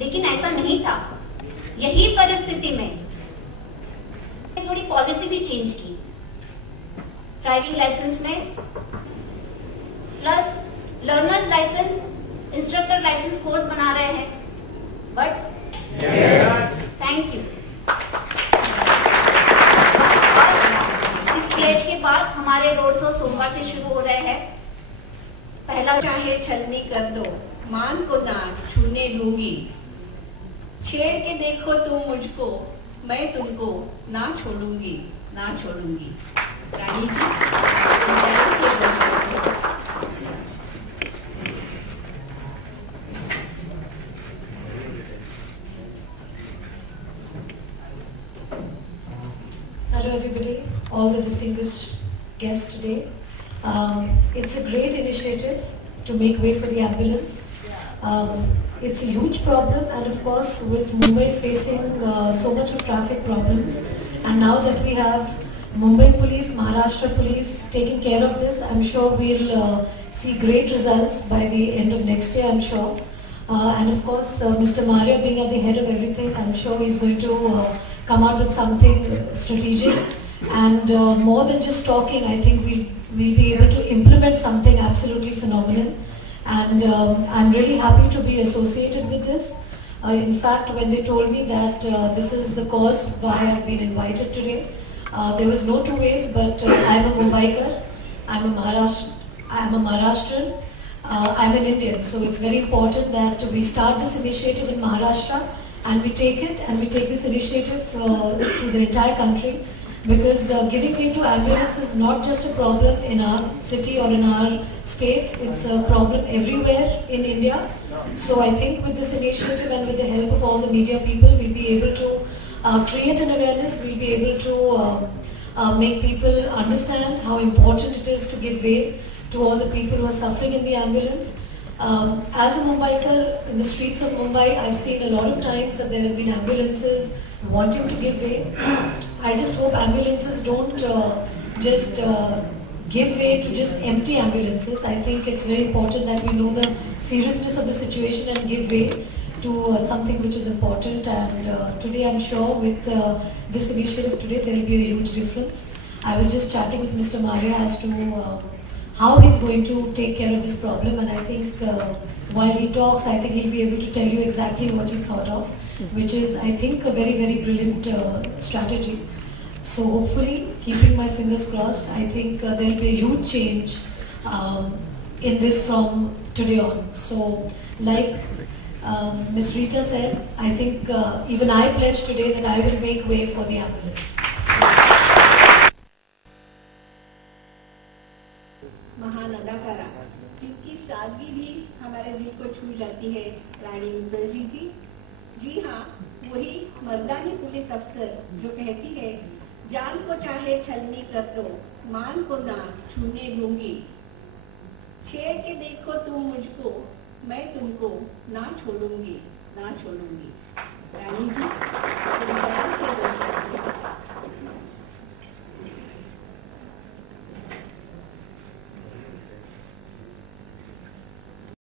लेकिन ऐसा नहीं था। यही परिस्थिति में थोड़ी पॉलिसी भी चेंज की, ड्राइविंग लाइसेंस में plus learners licence, instructor licence course बना रहे हैं। But thank you. इस पेज के बाद हमारे रोड शो सोमवार से शुरू हो रहे हैं। पहला, चाहे छलनी कर दो, मान को ना छूने दूंगी। छेड़ के देखो तुम मुझको, मैं तुमको ना छोड़ूंगी, ना छोड़ूंगी। रानी जी, Hello everybody, all the distinguished guests today. It's a great initiative to make way for the ambulance. It's a huge problem, and of course with Mumbai facing so much of traffic problems, and now that we have Mumbai police, Maharashtra police taking care of this, I'm sure we'll see great results by the end of next year, I'm sure. And of course Mr. Maria being at the head of everything, I'm sure he's going to come out with something strategic, and more than just talking, I think we'll be able to implement something absolutely phenomenal. And I'm really happy to be associated with this. In fact, when they told me that this is the cause why I've been invited today, there was no two ways, but I'm a Mumbaikar, I'm a Maharashtrian, I'm an Indian. So it's very important that we start this initiative in Maharashtra, and we take it and we take this initiative to the entire country, because giving way to ambulance is not just a problem in our city or in our state, it's a problem everywhere in India. So I think with this initiative and with the help of all the media people, we'll be able to create an awareness, we'll be able to make people understand how important it is to give way to all the people who are suffering in the ambulance. As a Mumbaiker, in the streets of Mumbai, I've seen a lot of times that there have been ambulances wanting to give way. I just hope ambulances don't just give way to just empty ambulances. I think it's very important that we know the seriousness of the situation and give way to something which is important. And today I'm sure with this initiative today there will be a huge difference. I was just chatting with Mr. Maria as to how he's going to take care of this problem, and I think while he talks, I think he'll be able to tell you exactly what he's thought of, which is, I think, a very, very brilliant strategy. So hopefully, keeping my fingers crossed, I think there'll be a huge change in this from today on. So, like Ms. Rita said, I think even I pledge today that I will make way for the ambulance. महान अदाकारा जिनकी सादगी भी हमारे दिल को छू जाती है, रानी मुखर्जी जी। जी हाँ, वही मर्दानी पुलिस अफसर जो कहती है, जान को चाहे छलनी कर दो, मान को ना छूने दूंगी। छेड़ के देखो तुम मुझको, मैं तुमको ना छोड़ूंगी, ना छोड़ूंगी। रानी जी,